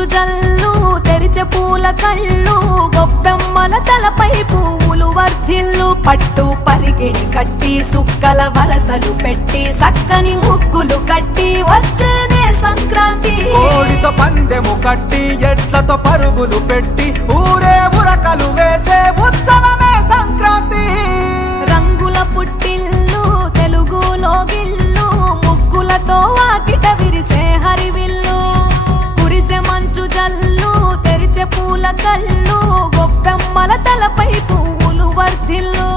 మంచు జల్లు తెరిచే పూల కళ్ళు గొప్పెమ్మల తలపై పువ్వులు వర్ధిల్లు పట్టు పరిగిడి కట్టి సుక్కల వరసలు పెట్టి సక్కని ముగ్గులు కట్టి వచ్చేనే సంక్రాంతి కోడితో పందెము కట్టి ఎట్లతో పరుగులు పెట్టి ఊరే ఉరకలు వేసే ఉత్సవమే సంక్రాంతి రంగుల పుట్టిల్లు తెలుగులో గిల్లు ముగ్గులతో వాకిట విరిసే హరివిల్లు కురిసే మంచు జల్లు తెరిచే పూల కళ్ళు గొప్పెమ్మల తలపై పువ్వులు వర్ధిల్లు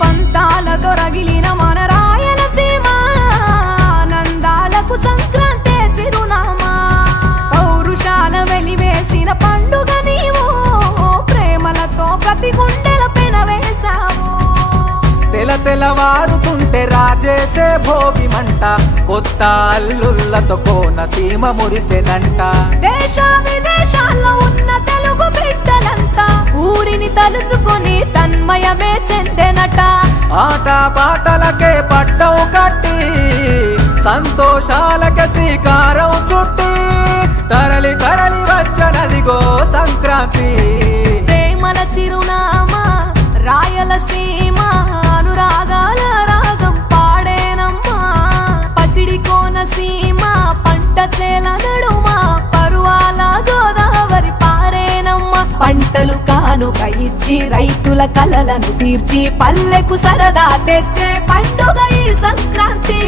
పంతాలతో రగిలిన మన రాయలసీమ ఆనందాలకు సంక్రాంతే చిరునామా పౌరుషాల వెలివేసిన పండుగ నీవు ప్రేమలతో ప్రతి గుండెల పెనవేశావు తెలవారుతుంటే రాజేసే భోగి మంట కొత్త అల్లుళ్ళతో కోనసీమ మురిసెనంట దేశ విదేశాల్లో ఉన్న తెలుగు బిడ్డలంతా ఊరిని తలుచుకొని తన్మయమే చెందెనట ఆట పాటలకే పట్టవు కట్టి సంతోషాలకే శ్రీకారం చుట్టి తరలి తరలి వచ్చనదిగో సంక్రాంతి ప్రేమల చిరునామా రాయలసీమ అనురాగాల రాగం పాడేనమ్మా పసిడి కోనసీమ పంట చేల నడుమ పరువాల గోదావరి పారేనమ్మా పంటలు కానుక ఇచ్చి రైతుల కలలను తీర్చి పల్లెకు సరదా తెచ్చే పండుగ ఈ సంక్రాంతి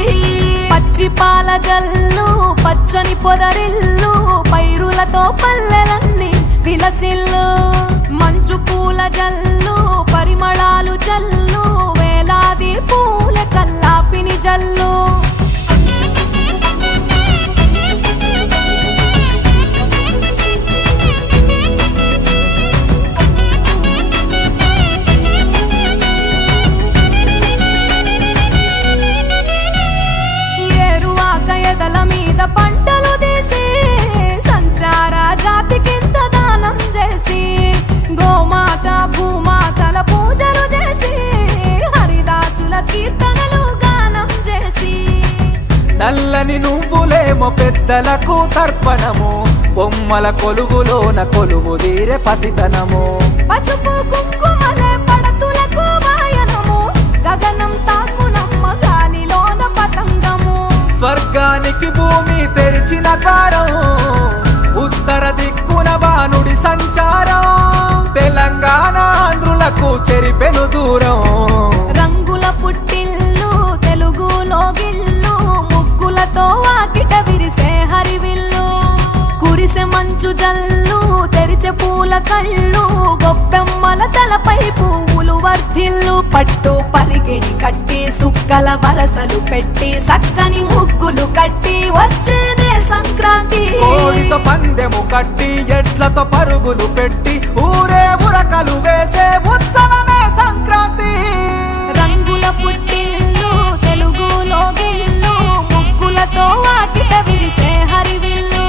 పచ్చి పాల జల్లు పచ్చని పొదరిల్లు పైరులతో పల్లెలన్నీ విలసిల్లు మంచు పూల జల్లు పరిమళాలు జల్లు వేలాది పూల కల్లాపిని జల్లు ఏరువాక ఎదల మీద పంటలు తీసి సంచార జాతికింత దానం చేసి గోమాత భూమాతల పూజలు చేసి హరిదాసుల కీర్తనలు గానం చేసి నల్లని నువ్వులేమో పెద్దలకు తర్పణము బొమ్మల కొలువులోన కొలువు తీరే పసితనము పసుపు కుంకుమలే పడతులకు వాయనము గగనం తాకునమ్మ గాలిలోన పతంగము స్వర్గానికి భూమి తెరిచిన ద్వారం ఉత్తర దిక్కున బాణుడి సంచారం తెలంగాణ ఆంధ్రులకు చెరిపెను దూరం రంగుల పుట్టిల్లు తెలుగులో గిల్లు ముగ్గులతో వాకిట విరిసే హరివిల్లు కురిసే మంచు జల్లు తెరిచే పూల కళ్ళు గొప్పెమ్మల తలపై పువ్వులు వర్ధిల్లు పట్టు పరిగిడి కట్టి సుక్కల వరసలు పెట్టి సక్కని ముగ్గులు కట్టి వచ్చేనే సంక్రాంతి కోడితో పందెము కట్టి ఎట్లతో పరుగులు పెట్టి ఊరే ఉరకలు వేసే ఉత్సవమే సంక్రాంతి రంగుల పుట్టిల్లు తెలుగులో గిల్లు ముగ్గులతో వాకిట విరిసే హరివిల్లు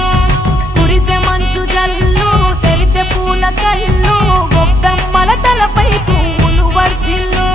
కురిసే మంచు జల్లు తెరిచే పూల కళ్ళు గొప్పెమ్మల తలపై పువ్వులు వర్ధిల్లు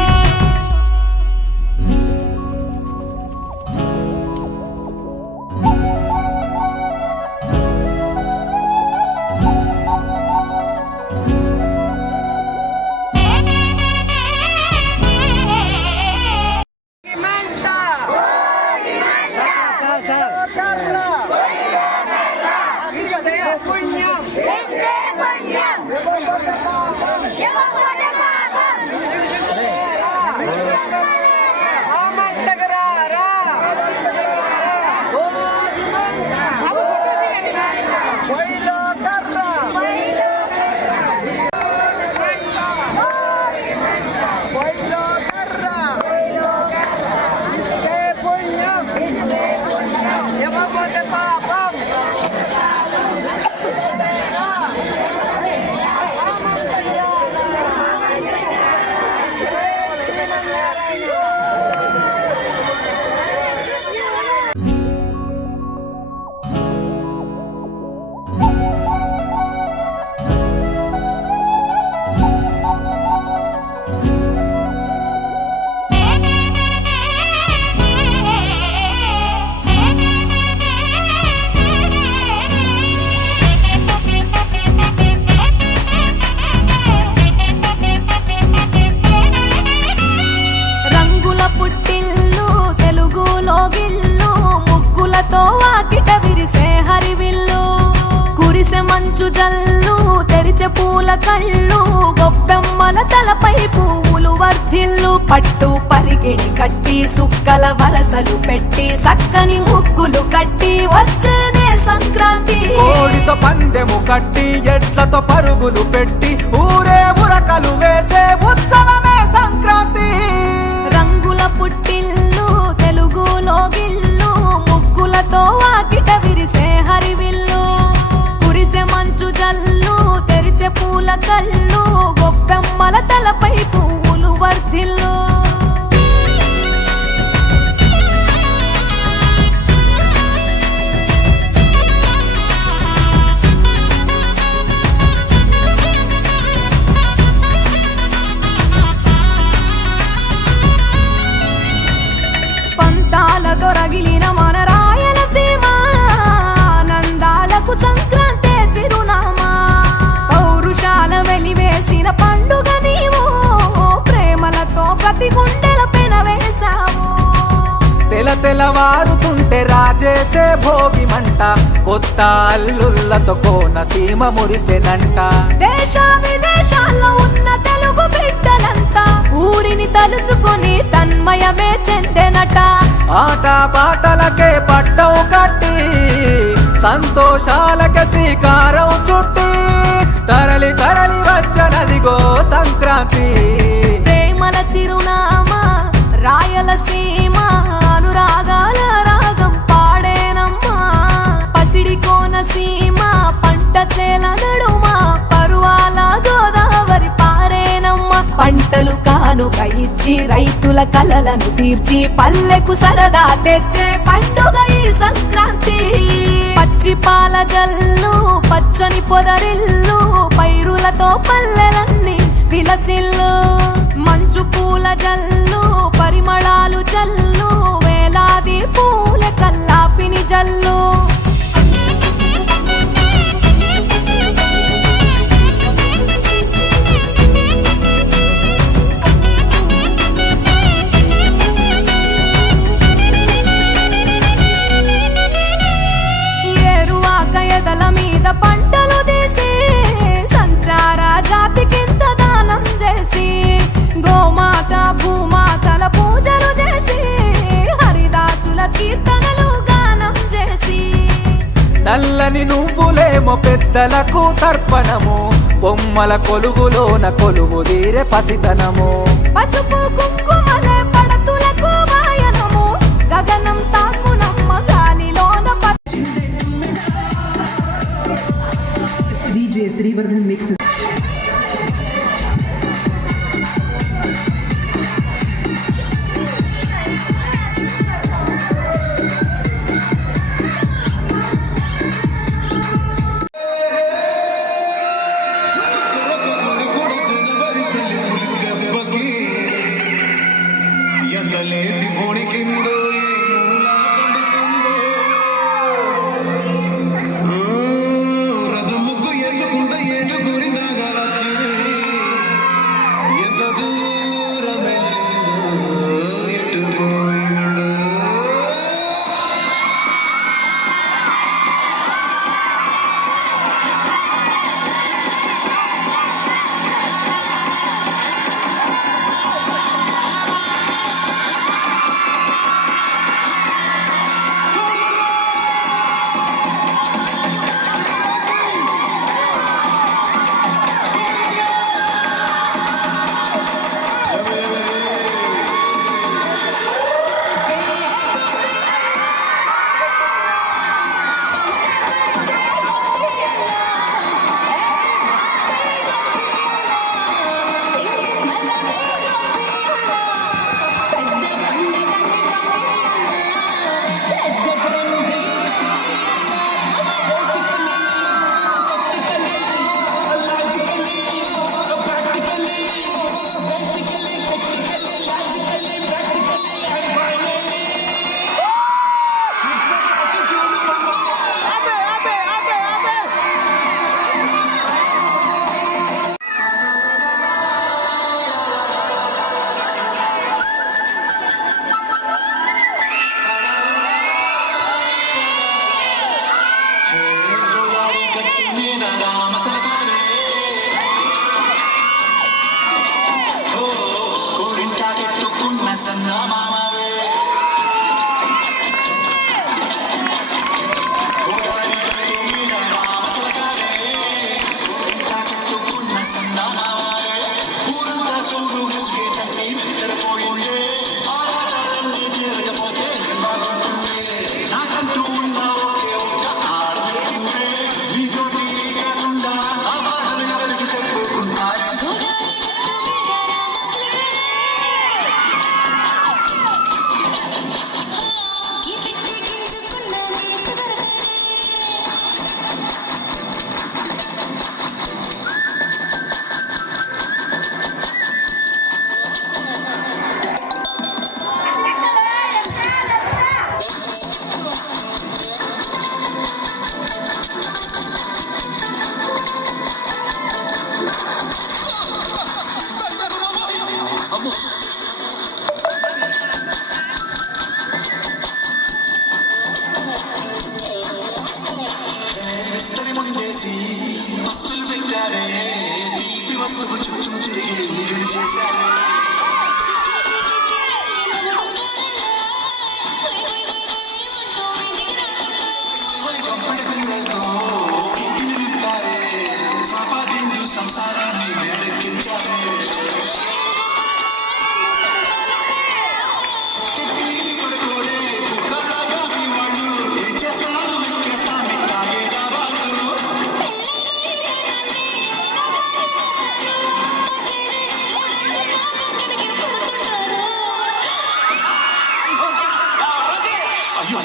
పూలతో వాకిట విరిసే హరివిల్లు కురిసె మంచు జల్లు తెరిచే పూల కళ్ళు గొప్పెమ్మల తలపై పువ్వులు వర్ధిల్లు పట్టు పరిగిడి కట్టి సుక్కల వరసలు పెట్టి సక్కని ముగ్గులు కట్టి వచ్చేనే సంక్రాంతి కోడితో పందెము కట్టి ఎడ్లతో పరుగులు పెట్టి ఊరే ఉరకలు వేసే ఉత్సవమే సంక్రాంతి రంగుల పుట్టిల్లు తెలుగులో గిల్లు ముగ్గులతో వాకిట విరిసే హరివిల్లు కురిసె మంచు జల్లు తెరిచే పూల కళ్ళు గొప్పెమ్మల తలపై పువ్వులు వర్ధిల్లు పంతాలతో రగిలిన మన రాయలసీమ ఆనందాలకు సంక్రాంతే చిరునామా పౌరుషాల వెలివేసిన పండుగ నీవు ప్రేమలతో ప్రతి గుండెల పెనవేశావు తెలవారుతుంటే రాజేసే భోగి మంట కొత్త అల్లుళ్ళతో కోనసీమ మురిసెనంట దేశ విదేశాల్లో ఉన్న తెలుగు బిడ్డలంతా ఊరిని తలుచుకొని తన్మయమే చెందెనట ఆట పాటలకే పట్టవు కట్టి సంతోషాలకే శ్రీకారం చుట్టి తరలి తరలి వచ్చనదిగో సంక్రాంతి ప్రేమల చిరునామా రాయలసీమ అనురాగాల రాగం పాడేనమ్మా పసిడి కోనసీమ పంట చేల నడుమ పరువాల గోదావరి పారేనమ్మా పంటలు కానుక ఇచ్చి రైతుల కలలను తీర్చి పల్లెకు సరదా తెచ్చే పండుగ ఈ సంక్రాంతి పచ్చి పాల జల్లు పచ్చని పొదరిల్లు పైరులతో పల్లెలన్నీ విలసిల్లు మంచు పూల జల్లు పరిమళాలు జల్లు వేలాది పూల కల్లాపిని జల్లు ఏరువాక ఎదల మీద పంటలు తీసి సంచార జాతికింత దానం చేసి గోమాత భూమాతల పూజలు చేసి హరిదాసుల కీర్తనలు గానం చేసి నల్లని నువ్వులేమో పెద్దలకు తర్పణము బొమ్మల కొలువులోన కొలువు తీరే పసితనము పసుపు కుంకుమలే పడతులకు వాయనము గగనం తాకునమ్మ గాలిలోన DJ Srivardhan mixes. ఎండలేసి పొడికిందో రథముగ్గు వేసుకుంటే ఏడు గురి నాగలచ్చు ఎంత దూరం ఎటు పోయిందో చందమామవే గోదావరి గట్టు మీద రామసలకారే గోరింటా చుట్టుకున్న సందామావే ఊరంతా సూడు ముసుగే తన్ని నిద్రపోయిందే ఆరాటాలన్నీ తీరకపోతే బాగుంటుంది నాకంటూ ఉన్న ఒకే ఒక్క ఆడపిల్లే నీతోటి కాకుండా ఆ బాధలు ఎవరికి చెప్పుకుంటారు విస్తరి ముందేసి వస్తువులు పెట్టారే తీపి వస్తువు చుట్టూ తిరిగి వీరుడు చేశారే గొప్పడి పిల్లలతో ఇంటిని నింపారే సంపాదించు సంసారాన్ని వేడెక్కించారే కొడుకోరే కుక్కలాగా మీ వాళ్ళు ఏం చేస్తాం ఎక్కేస్తాం తాగేదా వాళ్ళు అయ్యో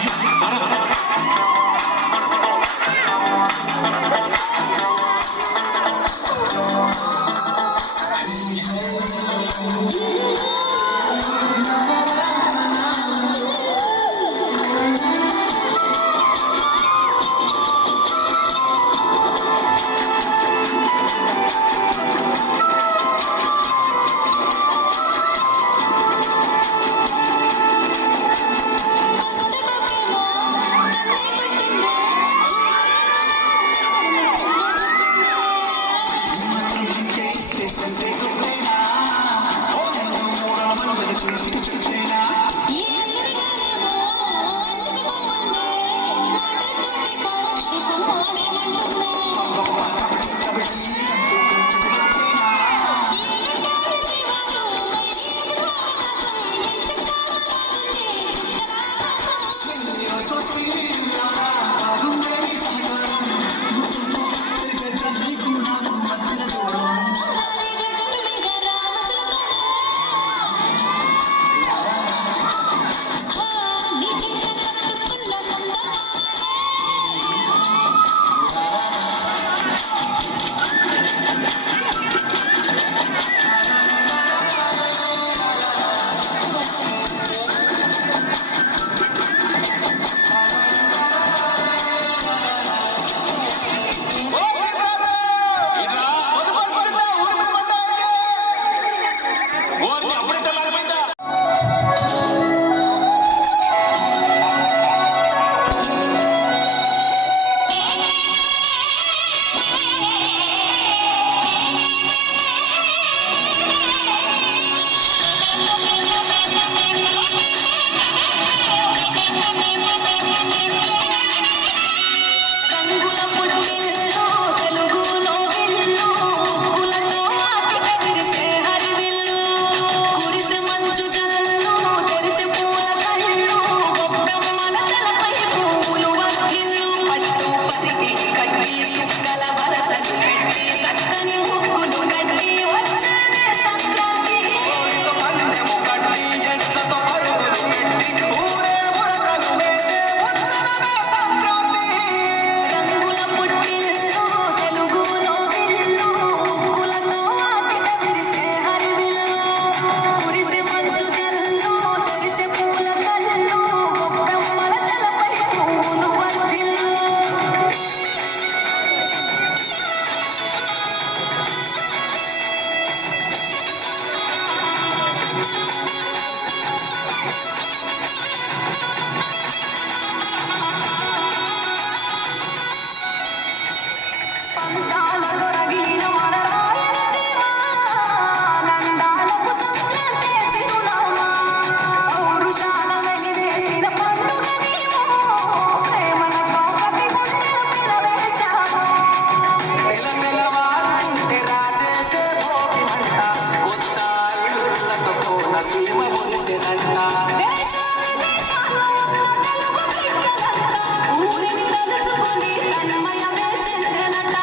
పూసెనంట. దేశ విదేశాల్లో ఉన్న తెలుగు బిడ్డలంతా ఊరిని తలుచుకొని తన్మయమే చెందెనట.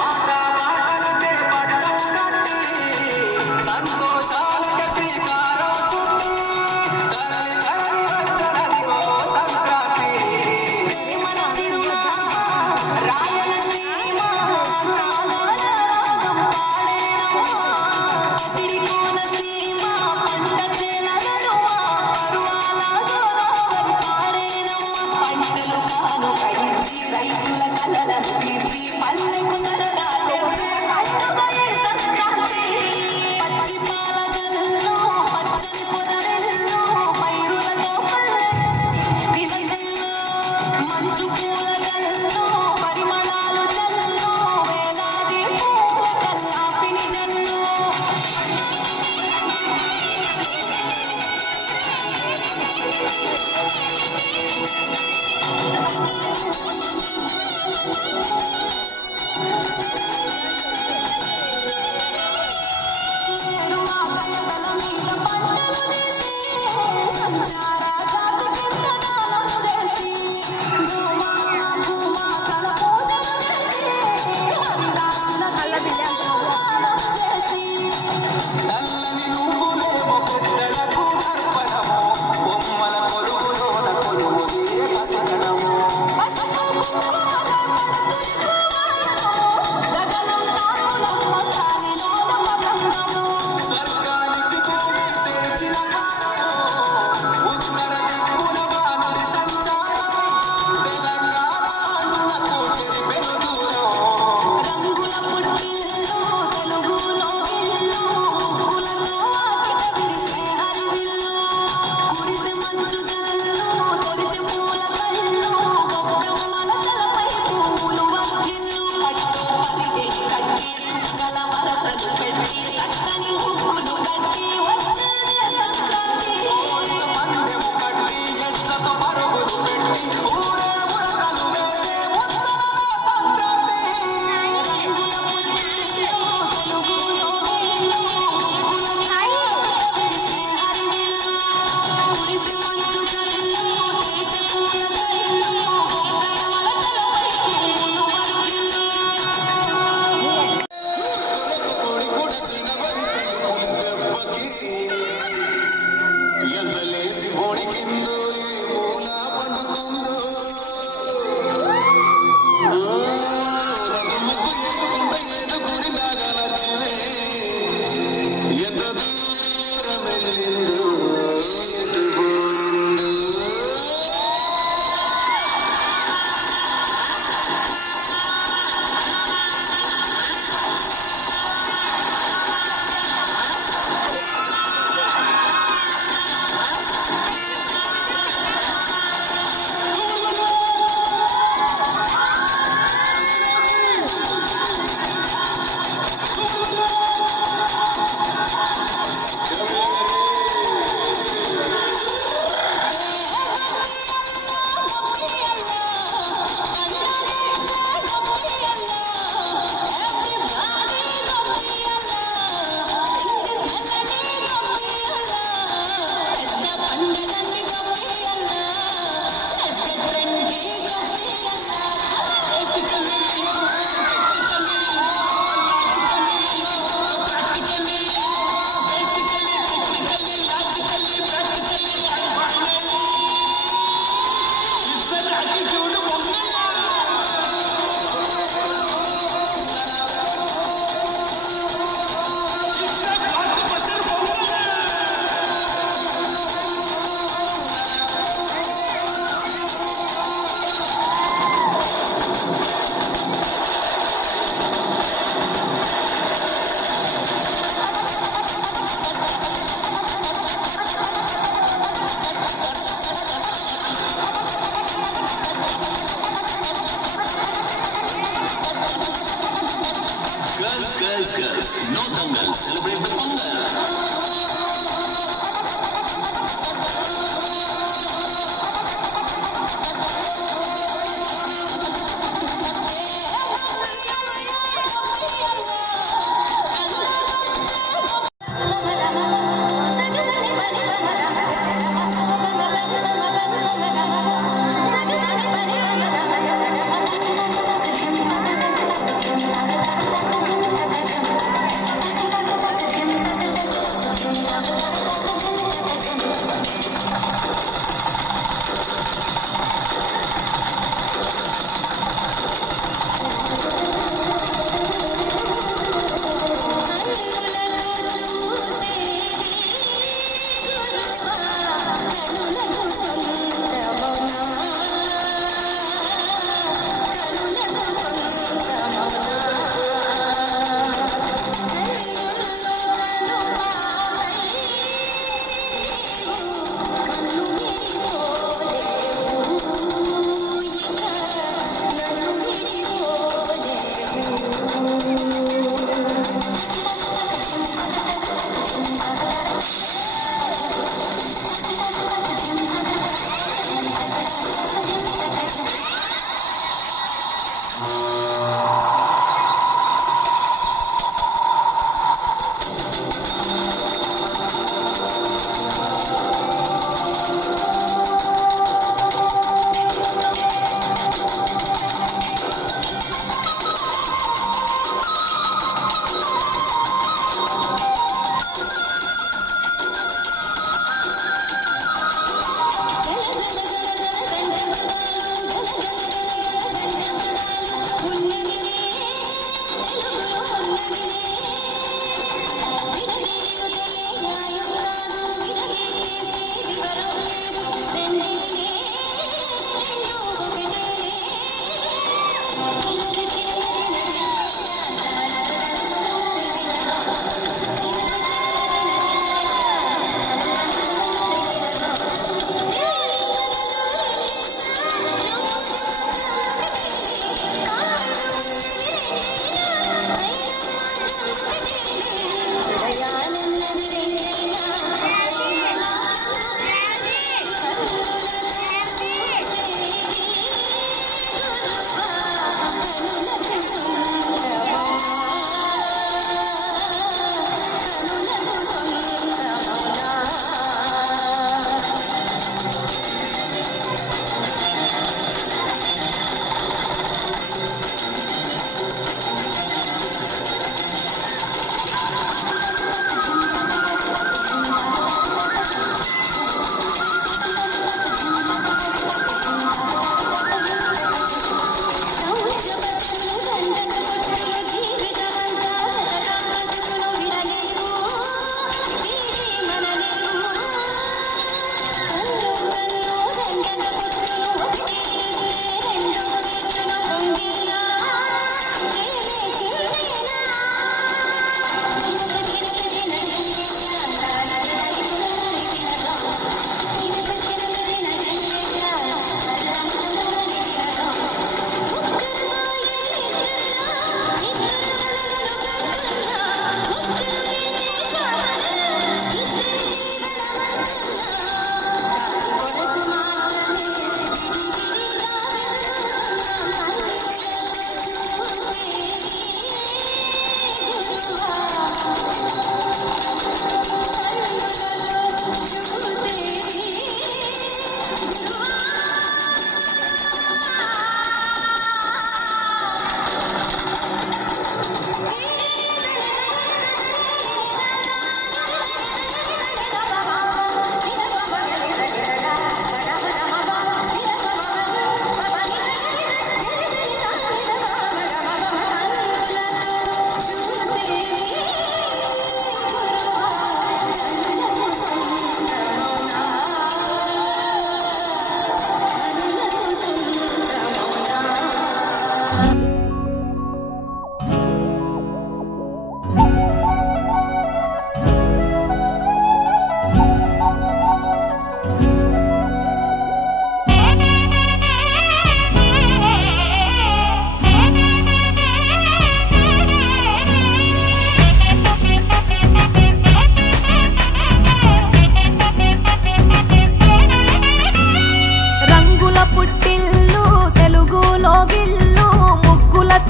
ఆట పాటలకే పట్టం కట్టి సంతోషాలకే శ్రీకారం చుట్టి తరలి తరలి వచ్చనదిగో సంక్రాంతి. ప్రేమల చిరునామా రాయలసీమ అనురాగాల రాగం పాడేనమ్మా. పసిడి కోనసీమ పంట చేల నడుమ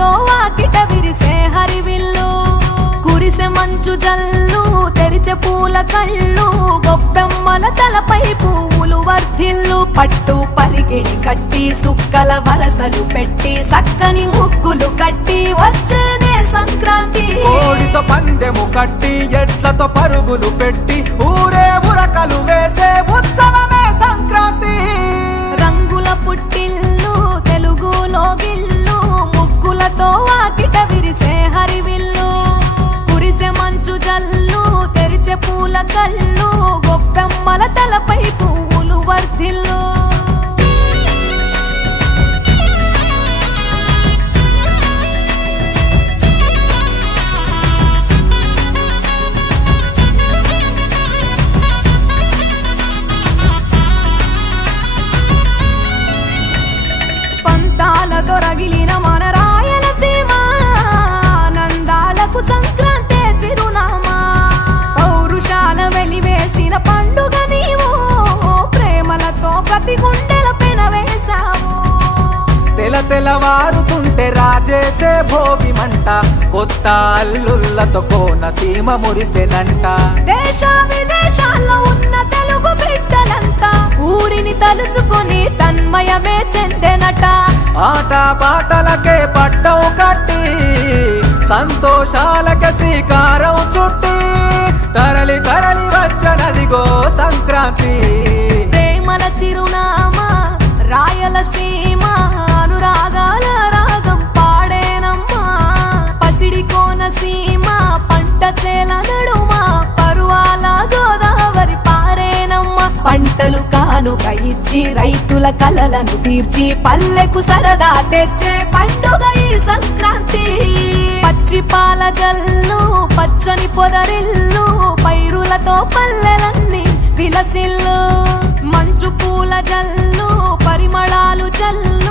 ముగ్గులతో వాకిట విరిసే హరివిల్లు కురిసె మంచు జల్లు తెరిచే పూల కళ్ళు గొప్పెమ్మల తలపై పువ్వులు వర్ధిల్లు పట్టు పరిగిణి కట్టి సుక్కల వరసలు పెట్టి సక్కని ముగ్గులు కట్టి వచ్చేనే సంక్రాంతి కోడితో పందెము కట్టి ఎట్లతో పరుగులు పెట్టి ఊరే ఉరకలు వేసే ఉత్సవమే సంక్రాంతి రంగుల పుట్టిల్లు తెలుగులో గిల్లు ముగ్గులతో వాకిట విరిసే హరివిల్లు కురిసె మంచు జల్లు తెరిచే పూల కళ్ళు గొప్పెమ్మల తలపై పువ్వులు వర్ధిల్లు పంతాలతో రగిలిన మన రాయలసీమ ఆనందాలకు సంక్రాంతే చిరునామా పౌరుషాల వెలివేసిన పండుగ నీవు ప్రేమలతో ప్రతి గుండెల పెనవేశావు తెలవారుతుంటే రాజేసే భోగి మంట కొత్త అల్లుళ్ళతో కోనసీమ మురిసెనంట దేశ విదేశాల్లో ఉన్న తెలుగు బిడ్డలంతా ఊరిని తలుచుకుని తన్మయమే చెందెనట ఆట పాటలకే పట్టం కట్టి సంతోషాలకే శ్రీకారం చుట్టి తరలి తరలి వచ్చనదిగో సంక్రాంతి ప్రేమల చిరునామా రాయలసీమ అనురాగాల రాగం పాడేనమ్మా పసిడి కోనసీమ పంట చేల నడుమ పరువాల గోదావరి పారేనమ్మ పంటలు కానుక ఇచ్చి రైతుల కలలను తీర్చి పల్లెకు సరదా తెచ్చే పండుగ ఈ సంక్రాంతి పచ్చి పాల జల్లు పచ్చని పొదరిల్లు పైరులతో పల్లెలన్నీ విలసిల్లు మంచు పూల జల్లు పరిమళాలు జల్లు